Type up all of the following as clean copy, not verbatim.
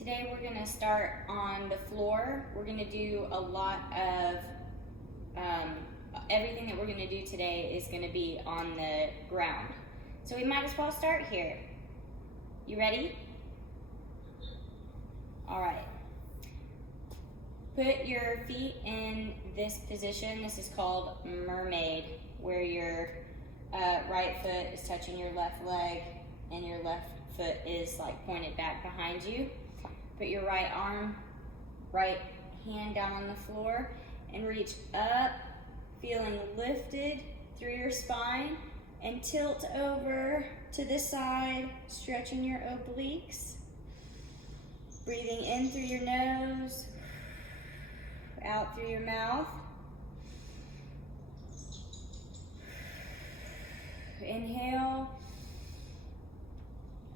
Today we're going to start on the floor. We're going to do a lot of, everything that we're going to do today is going to be on the ground. So we might as well start here. You ready? All right. Put your feet in this position. This is called mermaid, where your right foot is touching your left leg and your left foot is like pointed back behind you. Put your right hand down on the floor and reach up, feeling lifted through your spine, and tilt over to the side, stretching your obliques. Breathing in through your nose, out through your mouth. Inhale.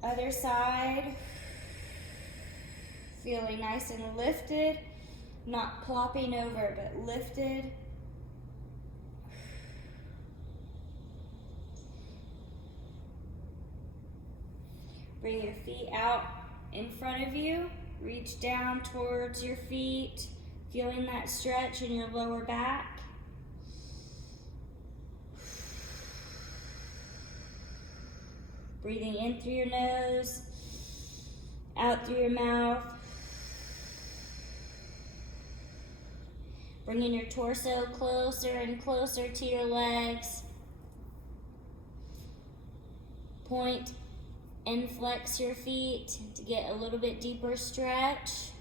Other side. Feeling nice and lifted, not plopping over, but lifted. Bring your feet out in front of you. Reach down towards your feet, feeling that stretch in your lower back. Breathing in through your nose, out through your mouth. Bringing your torso closer and closer to your legs. Point and flex your feet to get a little bit deeper stretch.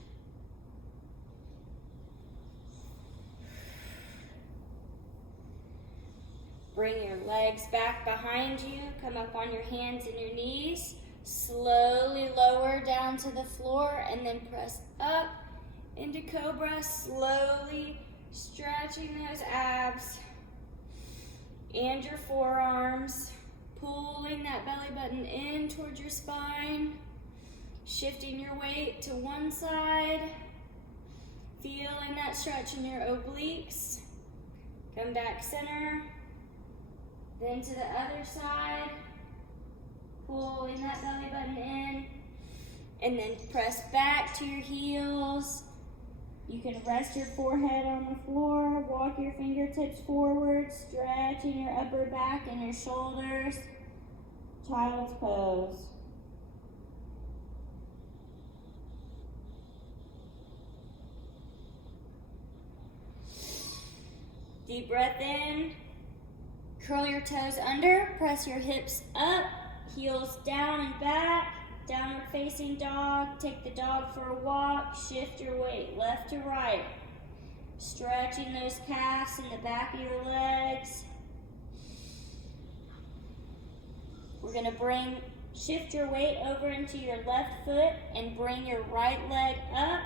Bring your legs back behind you. Come up on your hands and your knees. Slowly lower down to the floor and then press up into cobra. Slowly stretching those abs and your forearms. Pulling that belly button in towards your spine. Shifting your weight to one side. Feeling that stretch in your obliques. Come back center. Then to the other side. Pulling that belly button in. And then press back to your heels. You can rest your forehead on the floor. Walk your fingertips forward. Stretching your upper back and your shoulders. Child's pose. Deep breath in. Curl your toes under. Press your hips up. Heels down and back. Downward facing dog. Take the dog for a walk. Shift your weight left to right. Stretching those calves in the back of your legs. We're going to shift your weight over into your left foot and bring your right leg up.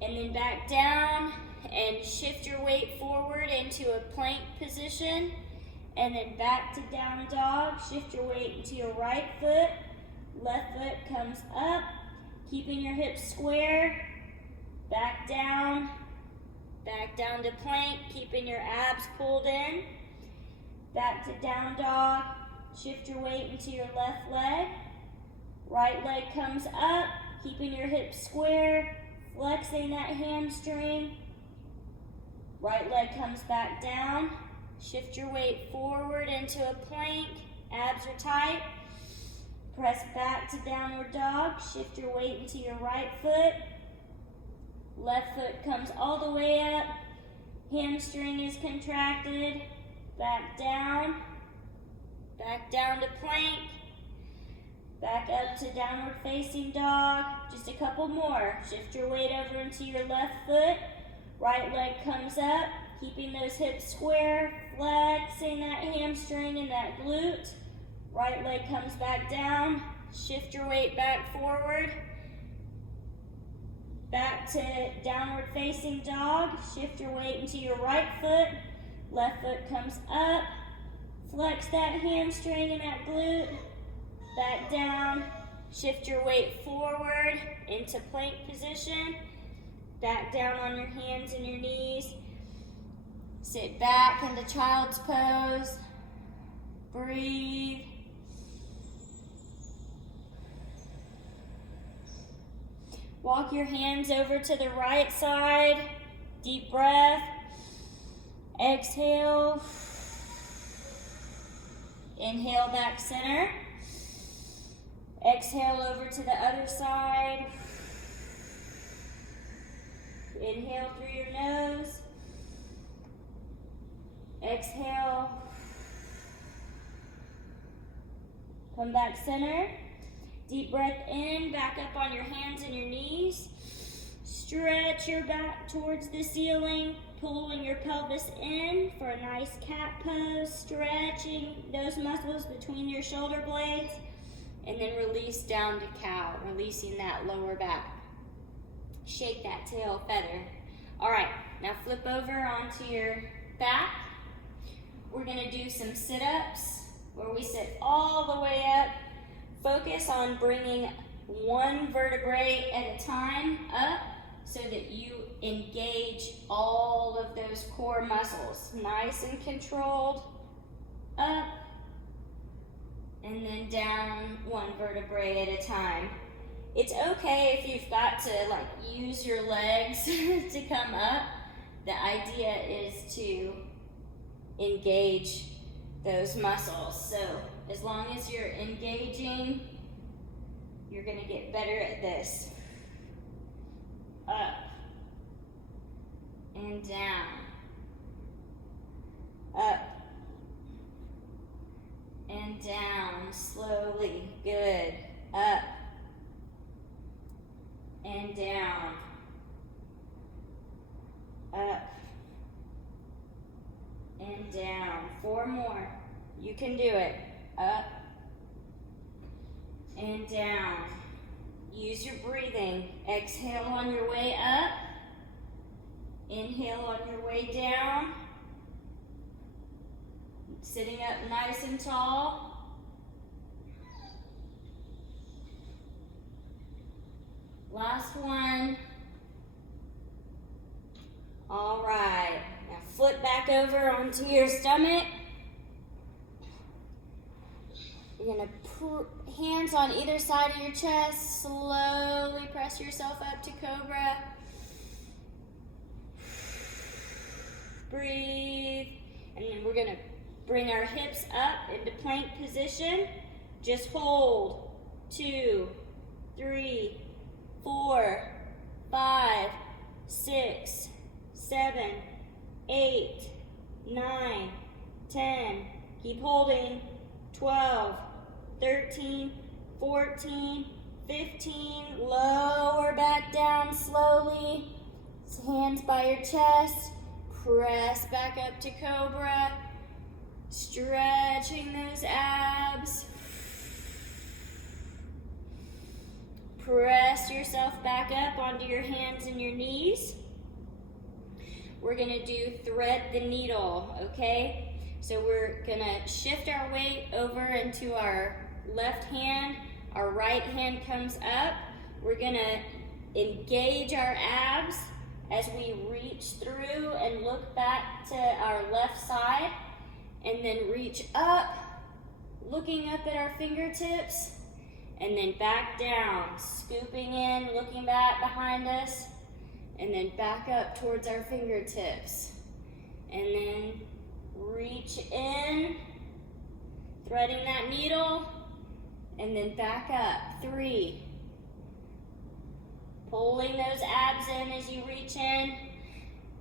And then back down and shift your weight forward into a plank position. And then back to down dog. Shift your weight into your right foot. Left foot comes up, keeping your hips square. Back down to plank, keeping your abs pulled in. Back to down dog. Shift your weight into your left leg. Right leg comes up, keeping your hips square, flexing that hamstring. Right leg comes back down. Shift your weight forward into a plank. Abs are tight. Press back to downward dog. Shift your weight into your right foot. Left foot comes all the way up. Hamstring is contracted. Back down to plank. Back up to downward facing dog. Just a couple more. Shift your weight over into your left foot. Right leg comes up, keeping those hips square, flexing that hamstring and that glute. Right leg comes back down. Shift your weight back forward. Back to downward facing dog. Shift your weight into your right foot. Left foot comes up. Flex that hamstring and that glute. Back down. Shift your weight forward into plank position. Back down on your hands and your knees. Sit back into child's pose. Breathe. Walk your hands over to the right side. Deep breath. Exhale. Inhale back center. Exhale over to the other side. Inhale through your nose. Exhale. Come back center. Deep breath in, back up on your hands and your knees. Stretch your back towards the ceiling, pulling your pelvis in for a nice cat pose, stretching those muscles between your shoulder blades, and then release down to cow, releasing that lower back. Shake that tail feather. All right, now flip over onto your back. We're gonna do some sit-ups where we sit all the way up. Focus on bringing one vertebrae at a time up so that you engage all of those core muscles. Nice and controlled. Up and then down one vertebrae at a time. It's okay if you've got to use your legs to come up. The idea is to engage those muscles. So as long as you're engaging, you're gonna get better at this. Up and down. Up and down, slowly, good. Up and down. Up and down. 4 more. You can do it. Up and down. Use your breathing. Exhale on your way up. Inhale on your way down. Sitting up nice and tall. Last one. All right. Now flip back over onto your stomach. You're gonna put hands on either side of your chest. Slowly press yourself up to cobra. Breathe. And then we're gonna bring our hips up into plank position. Just hold. 2, 3, 4, 5, 6, 7, 8, 9, 10. Keep holding. 12, 13, 14, 15. Lower back down slowly. Hands by your chest. Press back up to cobra. Stretching those abs. Press yourself back up onto your hands and your knees. We're gonna do thread the needle, okay? So we're gonna shift our weight over into our left hand. Our right hand comes up. We're gonna engage our abs as we reach through and look back to our left side, and then reach up, looking up at our fingertips, and then back down, scooping in, looking back behind us, and then back up towards our fingertips. And then reach in, threading that needle, and then back up. 3. Pulling those abs in as you reach in,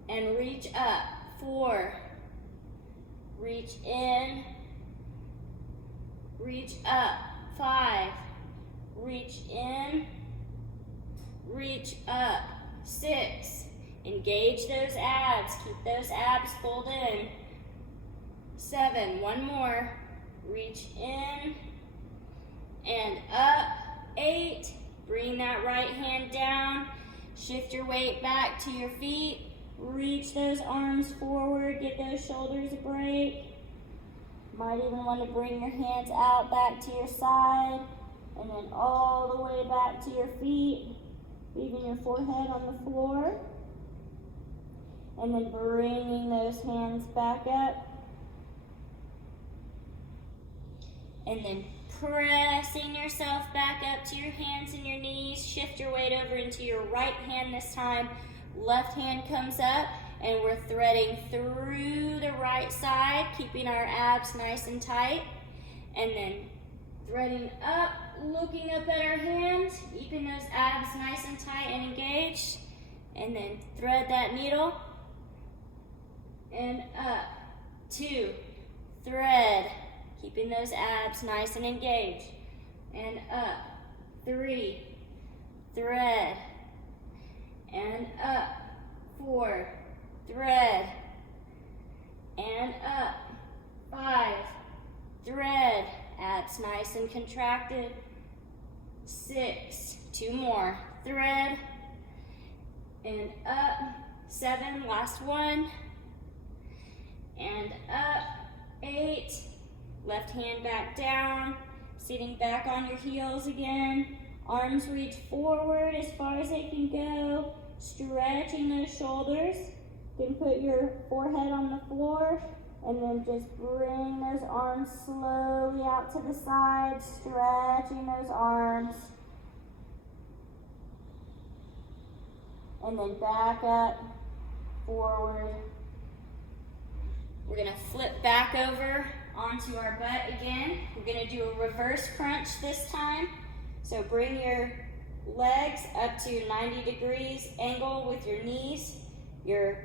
and reach up. 4. Reach in, reach up. 5. Reach in, reach up. 6. Engage those abs. Keep those abs pulled in. 7. One more. Reach in and up. 8. Bring that right hand down. Shift your weight back to your feet. Reach those arms forward. Give those shoulders a break. Might even want to bring your hands out back to your side, and then all the way back to your feet, leaving your forehead on the floor. And then bringing those hands back up. And then pressing yourself back up to your hands and your knees. Shift your weight over into your right hand this time. Left hand comes up, and we're threading through the right side, keeping our abs nice and tight. And then threading up, looking up at our hands, keeping those abs nice and tight and engaged. And then thread that needle. And up, 2, thread, keeping those abs nice and engaged. And up, 3, thread. And up, 4, thread. And up, 5, thread. Abs nice and contracted. 6, 2 more, thread. And up, 7, last one. And up, 8, left hand back down, sitting back on your heels again. Arms reach forward as far as they can go, stretching those shoulders. You can put your forehead on the floor and then just bring those arms slowly out to the side, stretching those arms. And then back up, forward. We're gonna flip back over onto our butt again. We're gonna do a reverse crunch this time. So bring your legs up to 90 degrees angle with your knees. Your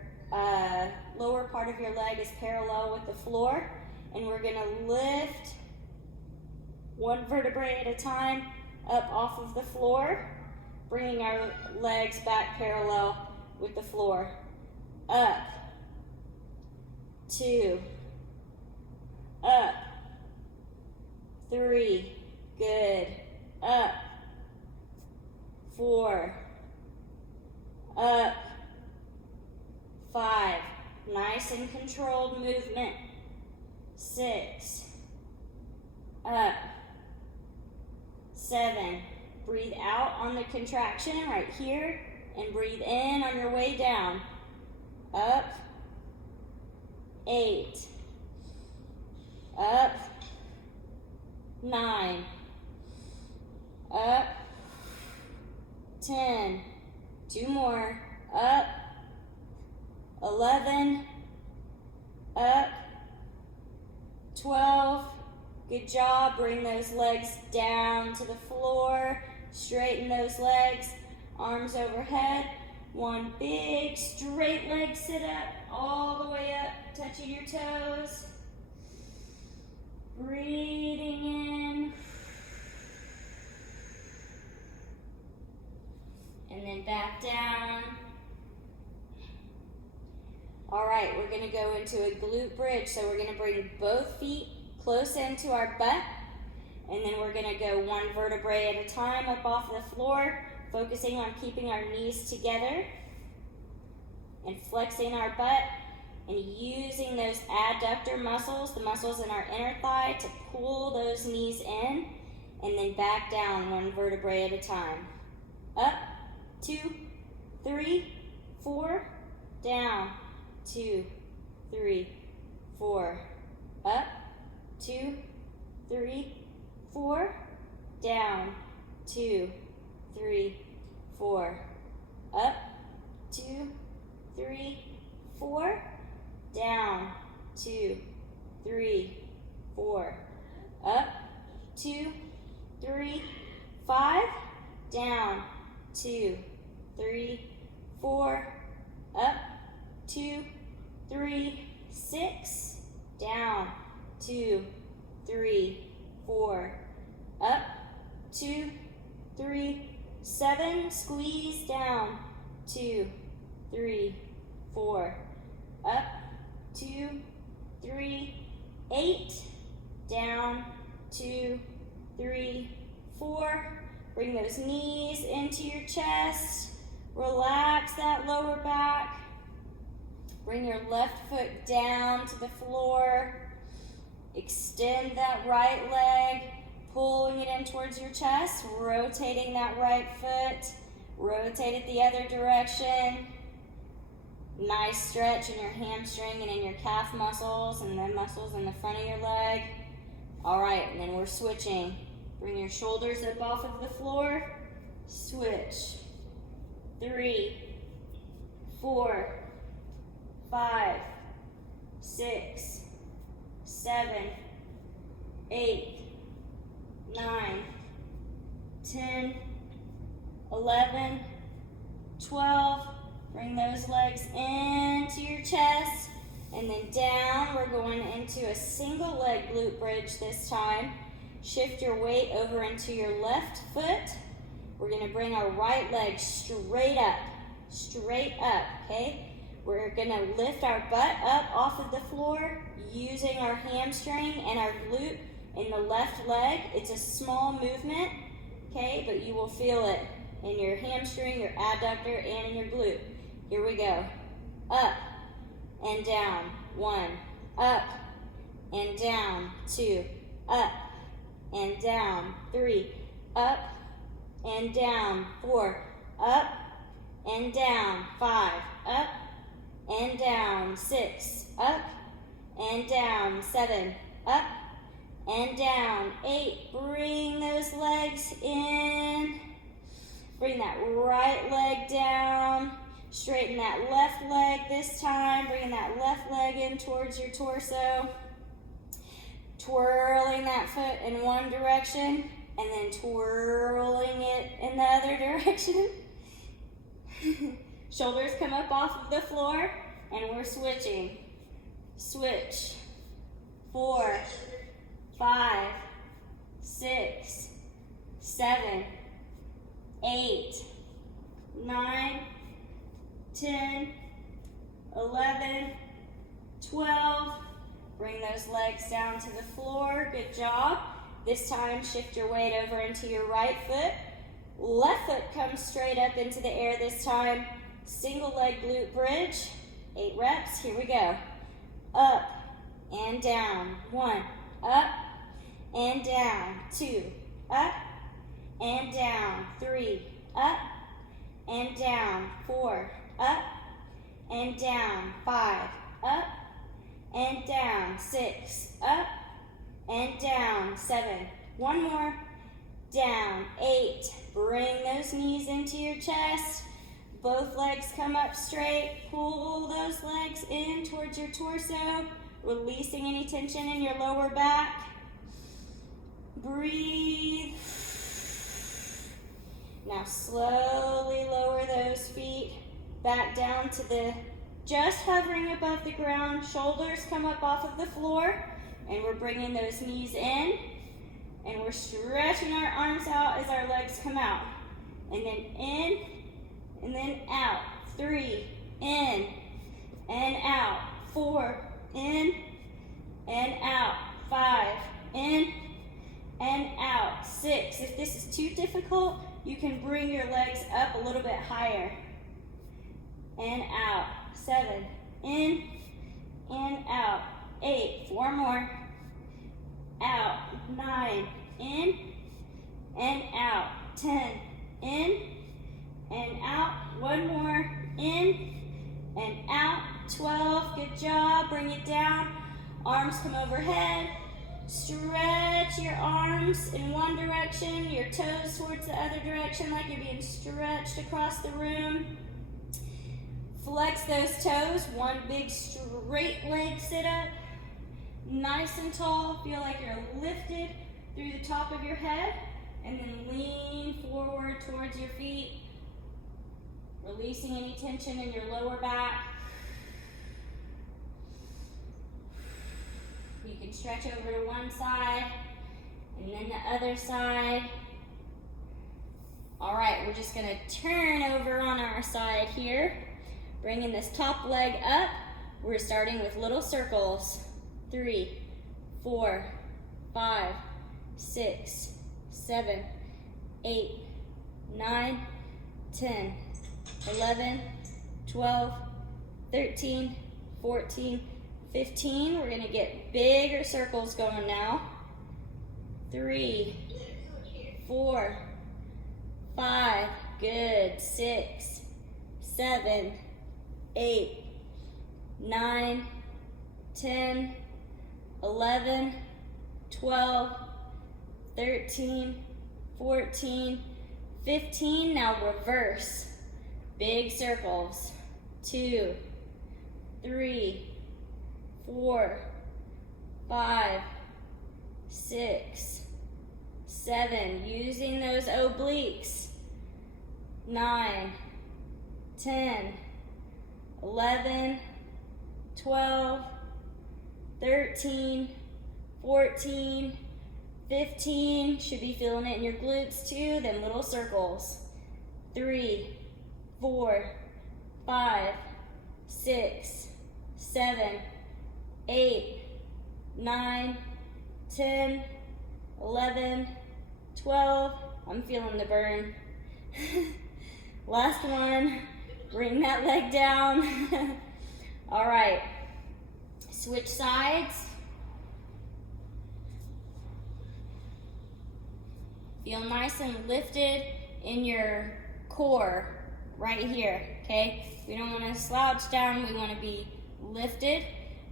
lower part of your leg is parallel with the floor. And we're gonna lift one vertebrae at a time up off of the floor, bringing our legs back parallel with the floor. Up, 2, up, 3, good, up, 4, up, 5, nice and controlled movement, 6, up, 7, breathe out on the contraction right here, and breathe in on your way down, up, 8, up, 9, up, 10, 2 more, up, 11, up, 12, good job, bring those legs down to the floor, straighten those legs, arms overhead, one big straight leg sit up, all the way up, touching your toes, breathing in, and then back down. All right, we're gonna go into a glute bridge. So we're gonna bring both feet close into our butt, and then we're gonna go one vertebrae at a time up off the floor, focusing on keeping our knees together and flexing our butt and using those adductor muscles, the muscles in our inner thigh, to pull those knees in, and then back down one vertebrae at a time. Up, 2, 3, 4, down, 2, 3, 4, up, 2, 3, 4, down, 2, 3, 4, up, 2, 3, 4, down, 2, 3, 4, up, 2, 3, 5, down, 2, 3, 4, up, 2, 3, 6, down, 2, 3, 4, up, 2, 3, 7, squeeze down, 2, 3, 4, up, 2, 3, 8, down, 2, 3, 4. Bring those knees into your chest. Relax that lower back. Bring your left foot down to the floor. Extend that right leg, pulling it in towards your chest, rotating that right foot. Rotate it the other direction. Nice stretch in your hamstring and in your calf muscles and the muscles in the front of your leg. All right, and then we're switching. Bring your shoulders up off of the floor. Switch. 3, 4, 5, 6, 7, 8, 9, 10, 11, 12. Bring those legs into your chest and then down. We're going into a single leg glute bridge this time. Shift your weight over into your left foot. We're going to bring our right leg straight up, okay? We're going to lift our butt up off of the floor using our hamstring and our glute in the left leg. It's a small movement, okay, but you will feel it in your hamstring, your adductor, and in your glute. Here we go. Up and down. 1. Up and down. 2. Up and down. 3. Up and down. 4. Up and down. 5. Up and down. 6. Up and down. 7. Up and down. 8. Bring those legs in. Bring that right leg down. Straighten that left leg this time. Bringing that left leg in towards your torso. Twirling that foot in one direction and then twirling it in the other direction. Shoulders come up off of the floor and we're switching. Switch. 4, 5, 6, 7, 8, 9, 10, 11, 12. Bring those legs down to the floor. Good job. This time, shift your weight over into your right foot. Left foot comes straight up into the air this time. Single leg glute bridge. 8 reps. Here we go. Up and down. 1. Up and down. 2. Up and down. 3. Up and down. 4. Up and down. 5. Up and down. 6. Up and down. 7. One more. Down. 8. Bring those knees into your chest. Both legs come up straight. Pull those legs in towards your torso, releasing any tension in your lower back. Breathe. Now slowly lower those feet back down to the just hovering above the ground. Shoulders come up off of the floor, and we're bringing those knees in, and we're stretching our arms out as our legs come out. And then in, and then out. 3, in, and out. 4, in, and out. 5, in, and out. 6. If this is too difficult, you can bring your legs up a little bit higher. And out. 7, in, and out. 8, 4 more. Out. 9, in, and out. 10, in, and out. 1 more. In, and out. 12, good job. Bring it down. Arms come overhead. Stretch your arms in one direction, your toes towards the other direction like you're being stretched across the room. Flex those toes, one big straight leg sit up. Nice and tall, feel like you're lifted through the top of your head, and then lean forward towards your feet, releasing any tension in your lower back. You can stretch over to one side and then the other side. All right, we're just gonna turn over on our side here. Bringing this top leg up. We're starting with little circles. 3, 4, 5, 6, 7, 8, 9, 10, 11, 12, 13, 14, 15. We're gonna get bigger circles going now. 3, 4, 5, good. 6, 7, 8, 9, 10, 11, 12, 13, 14, 15. Now reverse. Big circles. 2, 3, 4, 5, 6, 7. Using those obliques. 9, 10, 11, 12, 13, 14, 15. Should be feeling it in your glutes too. Then little circles. 3, 4, 5, 6, 7, 8, 9, 10, 11, 12. I'm feeling the burn. Last one. Bring that leg down. All right. Switch sides. Feel nice and lifted in your core right here, okay? We don't want to slouch down. We want to be lifted.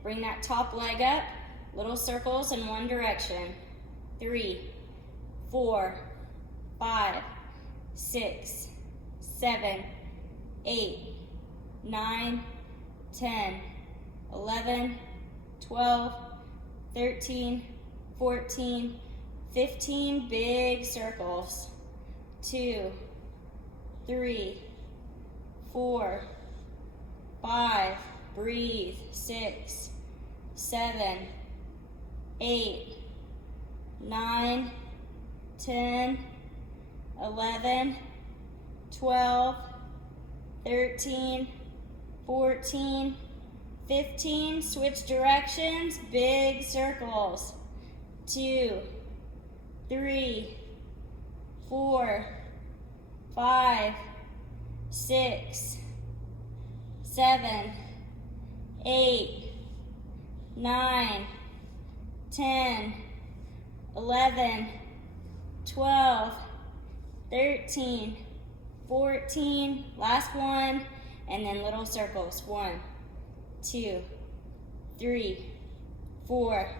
Bring that top leg up. Little circles in one direction. 3, 4, 5, 6, 7, 8, 9, 10, 11, 12, 13, 14, 15. Big circles. 2, 3, 4, 5. Breathe. 6, 7, 8, 9, 10, 11, 12, 13, 14, 15. Switch directions. Big circles. 2, 3, 4, 5, 6, 7, 8, 9, 10, 11, 12, 13, 14. Last one. And then little circles. 1, 2, 3, 4,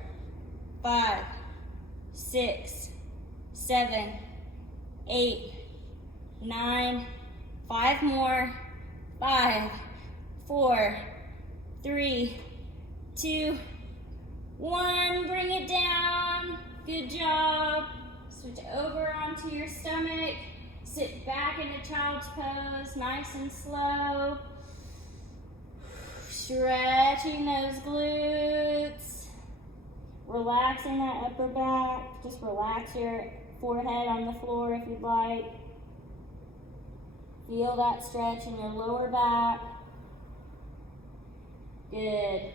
5, 6, 7, 8, 9. 5 more. 5, 4, 3, 2, 1. Bring it down. Good job. Switch over onto your stomach. Sit back into child's pose, nice and slow. Stretching those glutes. Relaxing that upper back. Just relax your forehead on the floor if you'd like. Feel that stretch in your lower back. Good.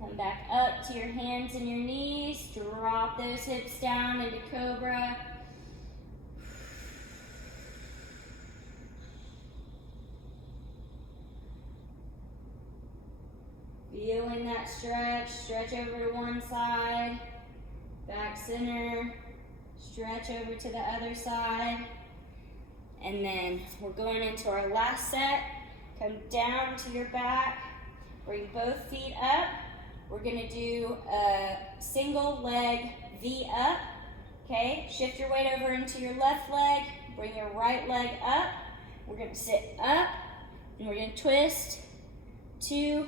Come back up to your hands and your knees. Drop those hips down into cobra. Feeling that stretch. Stretch over to one side. Back center. Stretch over to the other side. And then we're going into our last set. Come down to your back. Bring both feet up. We're gonna do a single leg V up. Okay, shift your weight over into your left leg. Bring your right leg up. We're gonna sit up and we're gonna twist. 2,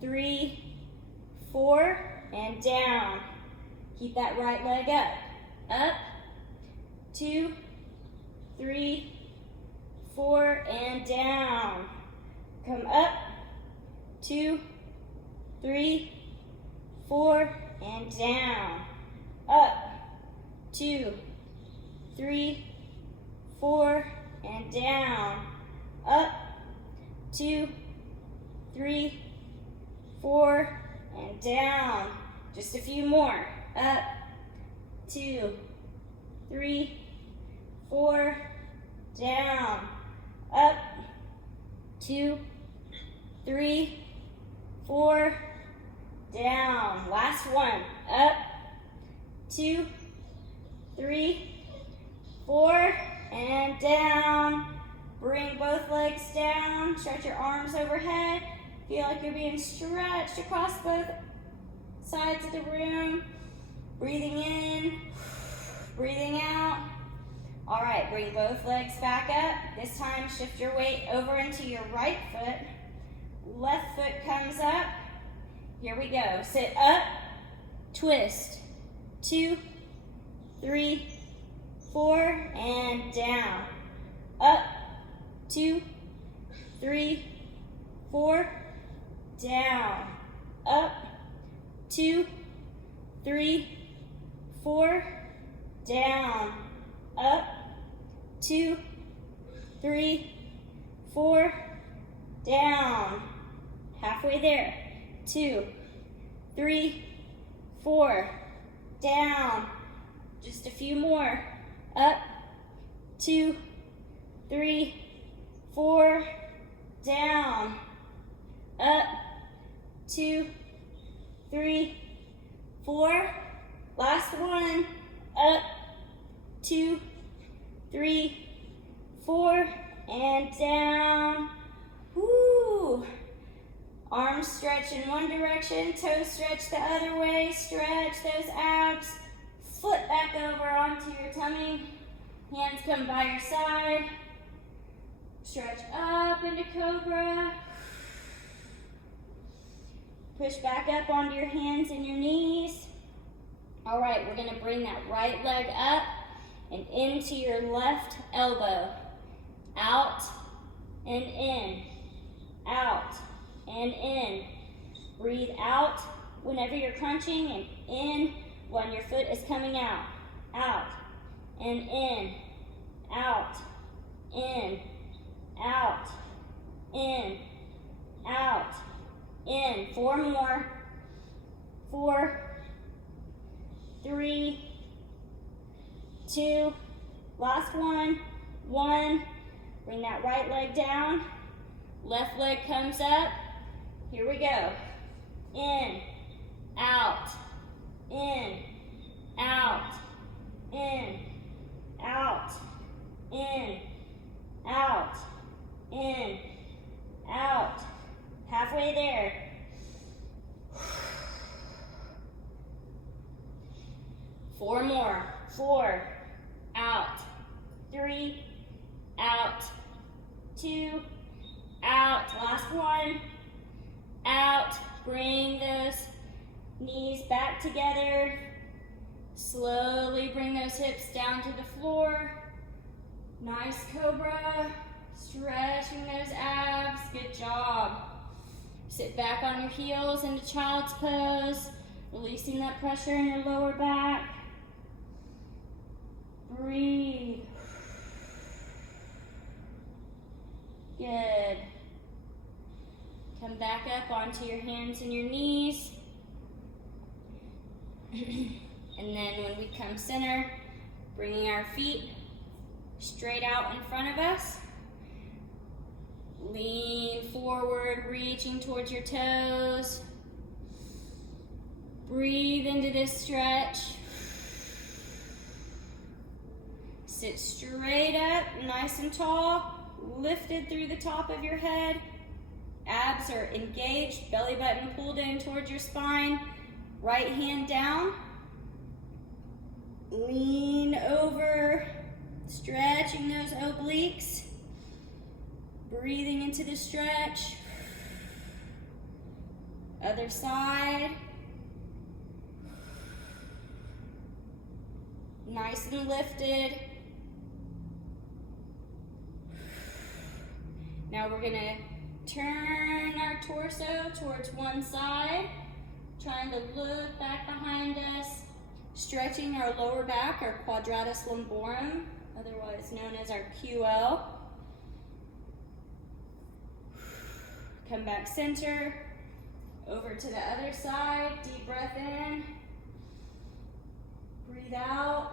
3, 4, and down. Keep that right leg up. Up, 2, 3, 4, and down. Come up, 2, 3, 4, and down. Up, 2, 3, 4, and down. Up, 2, 3, 4, and down. Just a few more. Up, 2, 3, 4, down. Up, 2, 3, 4, down. Last one. Up, 2, 3, 4, and down. Bring both legs down. Stretch your arms overhead. Feel like you're being stretched across both sides of the room. Breathing in Breathing out. All right, bring both legs back up. This time, shift your weight over into your right foot. Left foot comes up. Here we go. Sit up, twist. 2, 3, 4, and down. Up, 2, 3, 4, down. Up, 2, 3, 4, down. Up, 2, 3, 4, down. Halfway there. 2, 3, 4, down. Just a few more. Up, 2, 3, 4, down. Up, 2, 3, 4. Last one. Up, 2, 3, 4, and down. Woo! Arms stretch in one direction, toes stretch the other way. Stretch those abs. Flip back over onto your tummy. Hands come by your side. Stretch up into cobra. Push back up onto your hands and your knees. All right, we're gonna bring that right leg up and into your left elbow. Out and in, out and in. Breathe out whenever you're crunching and in when your foot is coming out. Out and in, out, in, out, in, out, in. 4 more. 4, 3, 2, last one. 1. Bring that right leg down. Left leg comes up. Here we go. In, out, in, out, in, out, in, out, in, out. Halfway there. 4 more. 4, out, 3, out, 2, out. Last one. Out. Bring those knees back together. Slowly bring those hips down to the floor. Nice cobra. Stretching those abs. Good job. Sit back on your heels into child's pose. Releasing that pressure in your lower back. Breathe. Good. Come back up onto your hands and your knees. And then when we come center, bringing our feet straight out in front of us. Lean forward, reaching towards your toes. Breathe into this stretch. Sit straight up, nice and tall, lifted through the top of your head. Abs are engaged, belly button pulled in towards your spine. Right hand down. Lean over, stretching those obliques. Breathing into the stretch. Other side. Nice and lifted. Now we're gonna turn our torso towards one side, trying to look back behind us, stretching our lower back, our quadratus lumborum, otherwise known as our QL. Come back center, over to the other side, deep breath in, breathe out.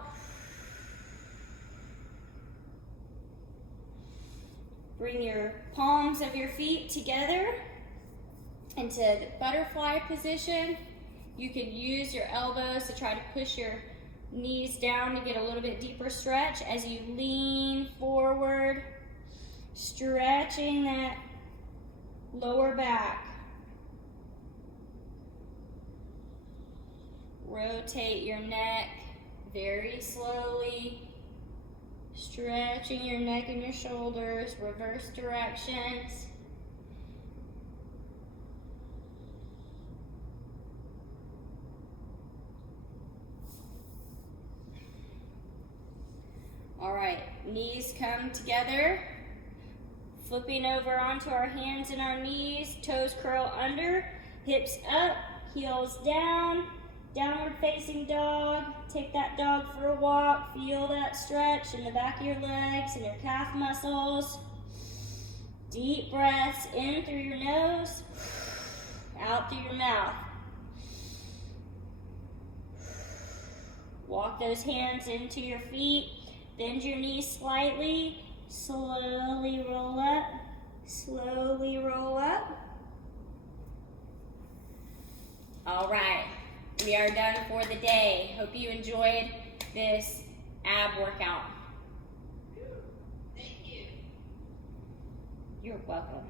Bring your palms of your feet together into the butterfly position. You can use your elbows to try to push your knees down to get a little bit deeper stretch as you lean forward, stretching that lower back. Rotate your neck Very slowly stretching your neck and your shoulders, reverse directions. All right, knees come together, flipping over onto our hands and our knees, toes curl under, hips up, heels down, downward facing dog. Take that dog for a walk, feel that stretch in the back of your legs and your calf muscles. Deep breaths in through your nose, out through your mouth. Walk those hands into your feet. Bend your knees slightly, slowly roll up, slowly roll up. All right, we are done for the day. Hope you enjoyed this ab workout. Thank you. You're welcome.